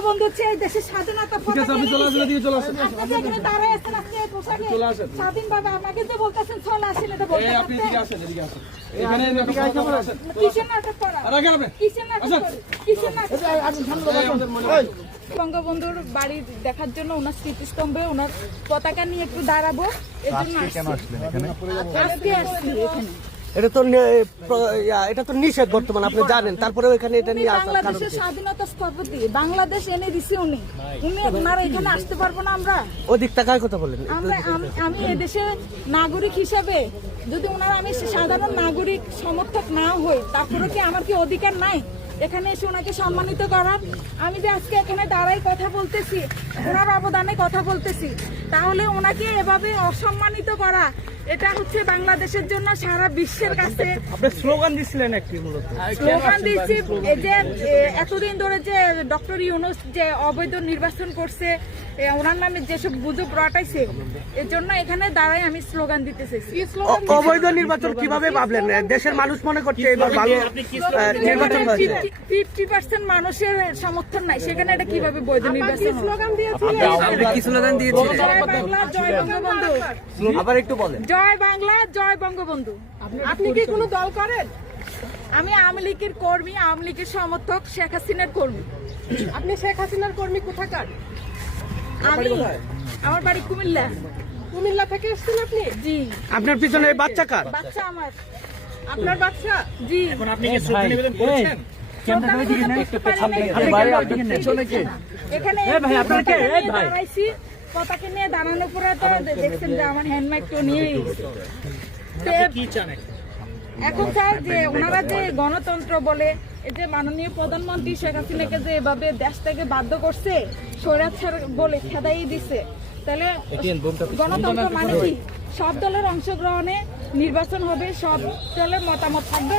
বঙ্গবন্ধু হচ্ছে এই দেশের স্বাধীনতা স্বাধীনভাবে আমাকে তো বলতেছেন চলে আসেন, এটা বঙ্গবন্ধুর বাড়ি দেখার জন্য ওনার স্মৃতিস্তম্ভে ওনার পতাকা নিয়ে একটু দাঁড়াবো, এর জন্য আজকে আসছি এখানে। এটা তো নিষেধ বর্তমান, আপনি জানেন, তারপরেও এখানে এটা নিয়ে আসার কারণ বাংলাদেশের স্বাধীনতা স্থপতি বাংলাদেশ এনে দিছে উনি, ওনারা এখানে আসতে পারবো না আমরা? ওদিক টাকায় কথা বলেন। আমি এদেশের নাগরিক হিসাবে যদি ওনারা, আমি সাধারণ নাগরিক সমর্থক না হই, তারপরে কি আমার কি অধিকার নাই এখানে এসে ওনাকে সম্মানিত করার? আমি যে আজকে এখানে দাঁড়াই কথা বলতেছি, ওনার অবদানে কথা বলতেছি, তাহলে ওনাকে এভাবে অসম্মানিত করা, এটা হচ্ছে বাংলাদেশের জন্য সারা বিশ্বের কাছে। আপনি স্লোগান দিচ্ছিলেন একটি, মূলত স্লোগান দিচ্ছি এই যে এতদিন ধরে যে ডক্টর ইউনূস যে অবৈধ নির্বাচন করছে, ওনার নামে যেসব গুজব রটাইছে, এর জন্য এখানে দাঁড়াই আমি স্লোগান দিতে চাইছি। অবৈধ নির্বাচন কিভাবে ভাবলেন? দেশের মানুষ মনে করছে এবার ভালো নির্বাচন হয়েছে। 50% মানুষের সমর্থন নাই, সেখানে এটা কিভাবে বৈধ নির্বাচন? স্লোগান দিয়েছিলেন? জয় বাংলা, জয় বঙ্গবন্ধু। আবার একটু বলেন। জয় বাংলা, জয় বঙ্গবন্ধু। আপনি কি কোনো দল করেন? আমি আওয়ামী লীগের কর্মী, আওয়ামী লীগের সমর্থক, শেখ হাসিনার কর্মী। আপনি শেখ হাসিনার কর্মী কোথাকার? আমার বাড়ি কুমিল্লা। কুমিল্লা থেকে এসেছেন আপনি? জি। আপনার পিছনে এই বাচ্চা কার? বাচ্চা আমার। আপনার বাচ্চা? জি। এখন আপনি কি শ্রদ্ধা নিবেদন করছেন? এখানে দাঁড়াইছি, পতাকা নিয়ে দাঁড়ানোর পরে তো দেখছেন যে আমার হ্যান্ডমাইকটা নিয়ে কি চান এখন স্যার যে ওনারা যে গণতন্ত্র বলে, এই যে মাননীয় প্রধানমন্ত্রী শেখ হাসিনাকে যে এভাবে দেশ থেকে বাধ্য করছে, স্বৈরাচার বলে খেদাই দিছে, তাহলে গণতন্ত্র মানে কি? সব দলের অংশগ্রহণে নির্বাচন হবে, সব দলের মতামত থাকবে।